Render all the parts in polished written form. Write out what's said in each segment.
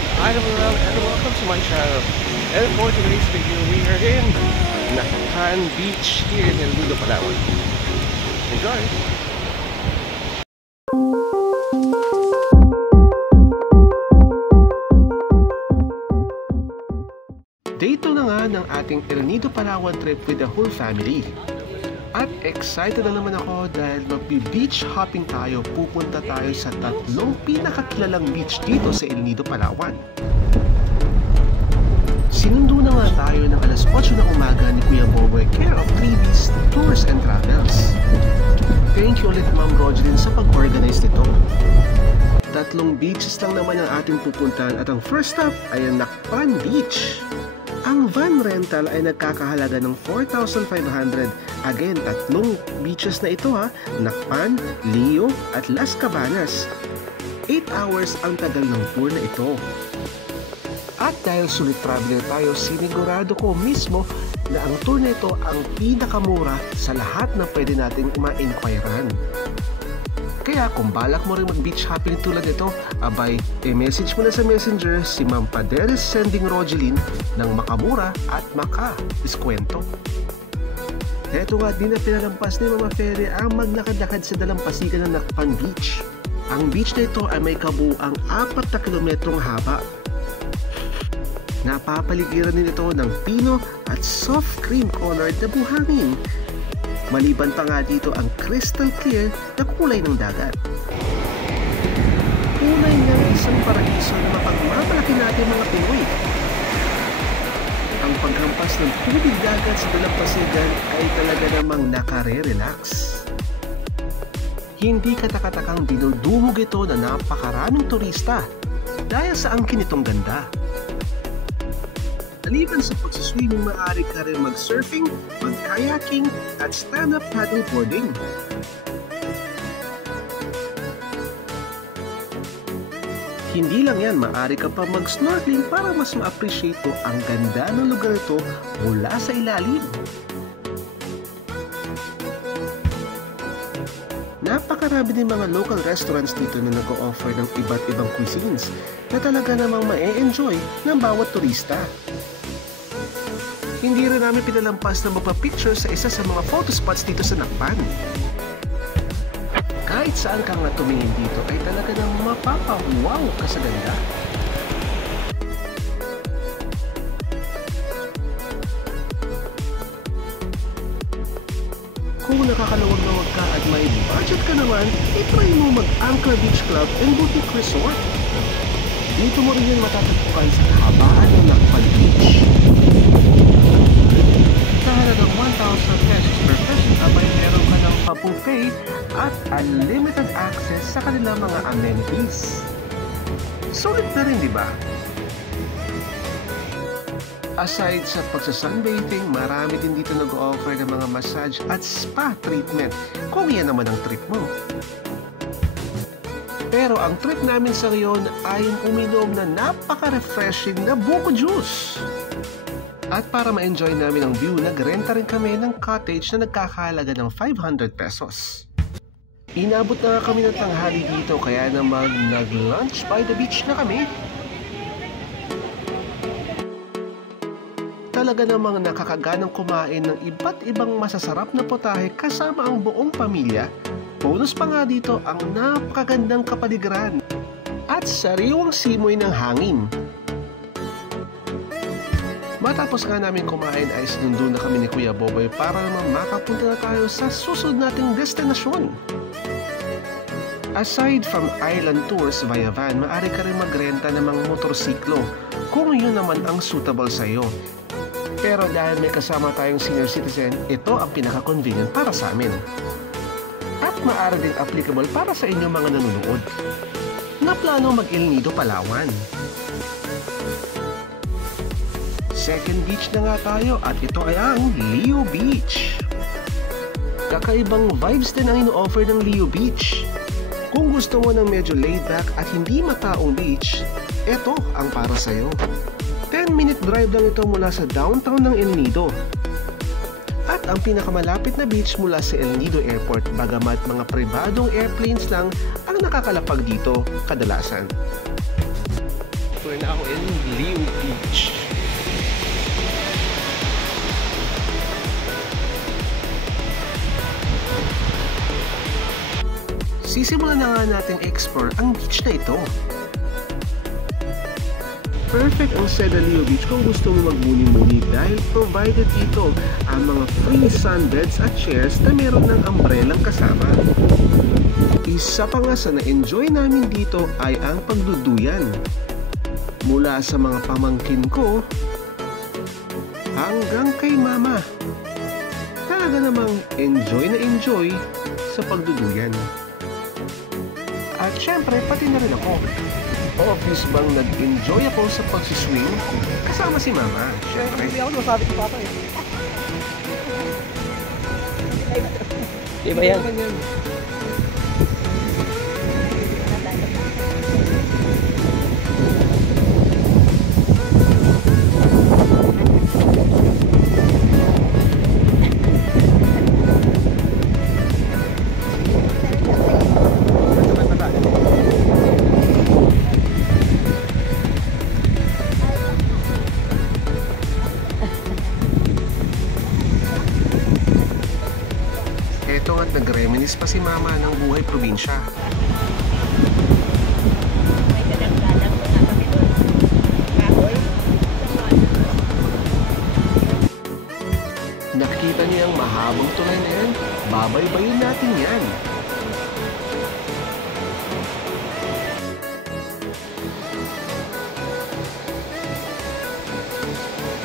Hi everyone, and welcome to my channel. And for today's video, we are in Nakpan Beach here in El Nido, Palawan. Enjoy! Day 2 na nga ng ating El Nido, Palawan trip with the whole family. At excited na naman ako dahil magbi-beach hopping tayo. Pupunta tayo sa tatlong pinakakilalang beach dito sa El Nido, Palawan. Sinundo na nga tayo ng alas 8 ng umaga ni Kuya Boboy, care of 3B's Tours and Travels. Thank you ulit Ma'am Rogelyn sa pag-organize nito. Tatlong beaches lang naman ang ating pupuntahan at ang first stop ay ang Nakpan Beach. Ang van rental ay nagkakahalaga ng 4,500. Again, tatlong beaches na ito ha, Nakpan, Leo at Las Cabanas. 8 hours ang tagal ng tour na ito. At dahil sulit traveler tayo, sinigurado ko mismo na ang tour na ito ang pinakamura sa lahat na pwede nating ma-inquirean. Kaya kung balak mo rin mag-beach hopping tulad ito, abay, i-message mo na sa messenger si Ma'am Paderes Sending Rogelyn ng makamura at maka-diskwento. Eto nga, di na pinalampas ni Mama Fere ang maglakad-lakad sa dalampasigan ng Nakpan Beach. Ang beach na ito ay may kabuuang 4 na kilometrong haba. Napapaligiran din ito ng pino at soft cream colored na buhangin. Maliban pa nga dito ang crystal clear na kulay ng dagat. Kulay ng isang paraiso na mapagmamalaki natin mga Pinoy. Ang paghampas ng tubig dagat sa dalampasigan ay talaga namang nakare-relax. Hindi katakatakang dinudumog ito na napakaraming turista dahil sa angkin itong ganda. Maliban sa pagsiswimming, maaari ka rin mag-surfing, mag-kayaking, at stand-up paddleboarding. Hindi lang yan, maaari ka pa mag-snorkeling para mas ma-appreciate mo ang ganda ng lugar ito mula sa ilalim. Napakarami din mga local restaurants dito na nag-o-offer ng iba't ibang cuisines na talaga namang ma-e-enjoy ng bawat turista. Hindi rin namin pinalampas na magpa-picture sa isa sa mga photo spots dito sa Nakpan. Kahit saan kang natumingin dito ay talaga namang mapapa-wow ka sa ganda. Kung nakakaluwag-luwag ka at may budget ka naman, itry mo mag-Anchor Beach Club and Boutique Resort. Dito mo rin yun matatagpuan sa kahabaan ng Nakpan Beach. Kahalagang 1,000 pesos per person, abay meron ka ng pa-buffet at unlimited access sa kanilang mga amenities. Sulit na rin, di ba? Aside sa pagsa-sunbathing, marami din dito nag-o-offer ng mga massage at spa treatment kung yan naman ang trip mo. Pero ang trip namin sa ngayon ay uminom na napaka-refreshing na buko juice. At para ma-enjoy namin ang view, nagrenta rin kami ng cottage na nagkakahalaga ng 500 pesos. Inabot na nga kami ng tanghali dito kaya naman nag-lunch by the beach na kami. Talaga namang nakakaganang kumain ng iba't ibang masasarap na potahe kasama ang buong pamilya. Bonus pa nga dito ang napakagandang kapaligiran at sariwang simoy ng hangin. Matapos nga namin kumain ay sinundo na kami ni Kuya Boboy para naman makapunta na tayo sa susunod nating destinasyon. Aside from island tours via van, maaari ka rin magrenta ng mga motorsiklo kung yun naman ang suitable sa iyo. Pero dahil may kasama tayong senior citizen, ito ang pinaka-convenient para sa amin. At maaari din applicable para sa inyong mga nanonood na plano mag-El Nido, Palawan. Second beach na nga tayo at ito ay ang Leo Beach. Kakaibang vibes din ang ino-offer ng Leo Beach. Kung gusto mo ng medyo laid back at hindi mataong beach, ito ang para sa'yo. 10-minute drive lang ito mula sa downtown ng El Nido. At ang pinakamalapit na beach mula sa El Nido Airport, bagamat mga pribadong airplanes lang ang nakakalapag dito kadalasan. We're now in Leo Beach. Sisimulan na nga natin explore ang beach na ito. Perfect ang Seda Leo Beach kung gusto mo magmuni-muni dahil provided dito ang mga free sunbeds at chairs na meron ng umbrellang kasama. Isa pa nga sa na-enjoy namin dito ay ang pagduduyan. Mula sa mga pamangkin ko hanggang kay mama. Talaga namang enjoy na enjoy sa pagduduyan. At syempre, pati na rin ako. Obvious bang nag-enjoy ako sa pagsiswing kasama si mama? Syempre. Hindi ako nasabi ko papa eh. Di ba yan? Eto at nag-reminis pa si mama ng buhay probinsya. May dalang-dalang na kami doon. Kahoy. Nakita niya ang mahabang tulay na yan? Babaybayin natin yan.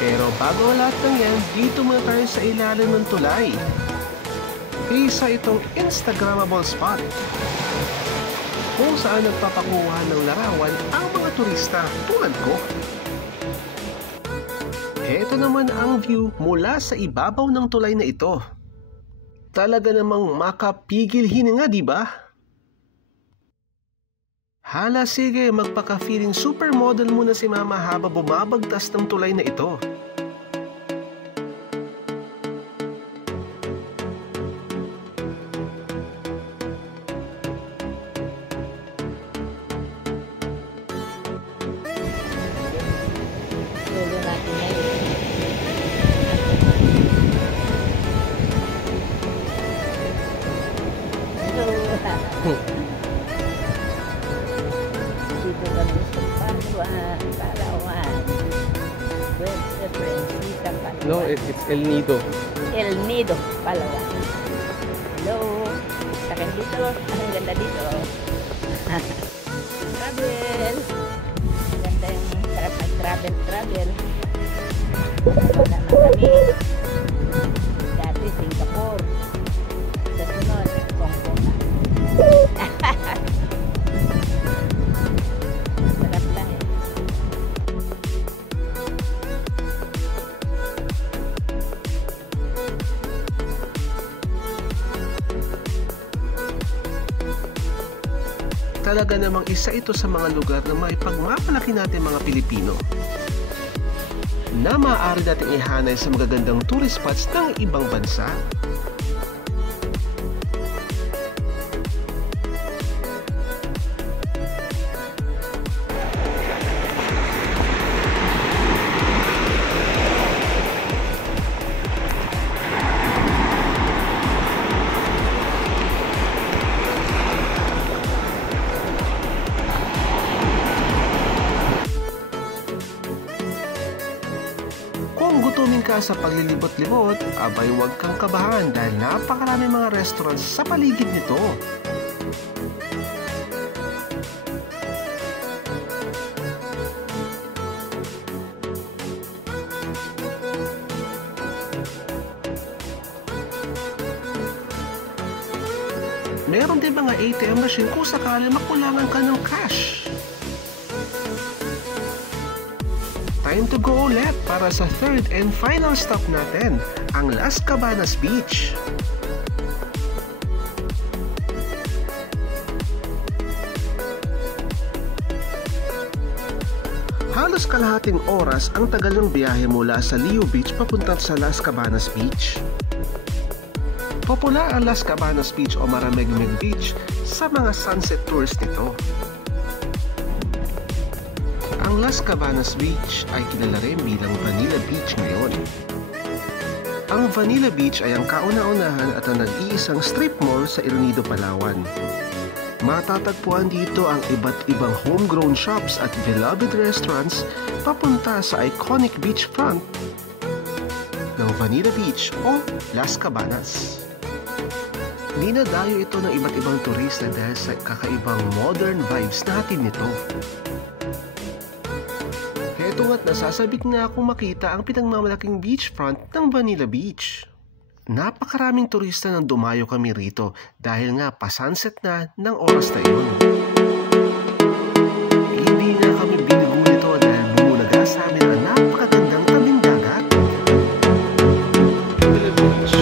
Pero bago ang lahat ng yan, dito muna tayo sa ilalim ng tulay. Isa itong Instagrammable spot kung saan nagpapakuha ng larawan ang mga turista tulad ko. Ito naman ang view mula sa ibabaw ng tulay na ito. Talaga namang makapigil hininga, di ba? Hala, sige, magpaka-feeling supermodel muna si mama habang bumabagtas ng tulay na ito. Tulo natin ngayon. Dito kami sa Palawan. Puerto Princesa, Palawan. No, it's El Nido. El Nido, Palawan. Hello. Kita kan dito. Ang ganda dito. Travel. Ganda yung sarap mag-travel. Wala na kami. Dati Singapore. Sa sunod, Hong Kong na. Sarap lang eh. Talaga namang isa ito sa mga lugar na maipagmapalaki natin mga Pilipino na maaari nating ihanay sa magagandang tourist spots ng ibang bansa. Kung gutumin ka sa paglilibot-libot, abay huwag kang kabahan dahil napakarami mga restaurants sa paligid nito. Meron din mga ATM machine kung sakali makulangan ka ng cash. Time to go ulit para sa third and final stop natin, ang Las Cabanas Beach. Halos kalahating oras ang tagal ng biyahe mula sa Leo Beach papunta sa Las Cabanas Beach. Popular ang Las Cabanas Beach o Maramegmeg Beach sa mga sunset tours nito. Ang Ang Las Cabanas Beach ay kilala rin bilang Vanilla Beach ngayon. Ang Vanilla Beach ay ang kauna-unahan at ang nag-iisang strip mall sa El Nido, Palawan. Matatagpuan dito ang iba't ibang homegrown shops at beloved restaurants papunta sa iconic beachfront ng Vanilla Beach o Las Cabanas. Dinadayo ito ng iba't ibang turista dahil sa kakaibang modern vibes natin nito. Heto nga't nasasabik nga akong makita ang pinagmamalaking beachfront ng Vanilla Beach. Napakaraming turista nang dumayo kami rito dahil nga pa-sunset na ng oras na yun. Hindi nga kami binigo nito dahil bumulaga sa amin ang napakagandang tabing dagat. Vanilla Beach.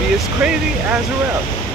Be as crazy as well.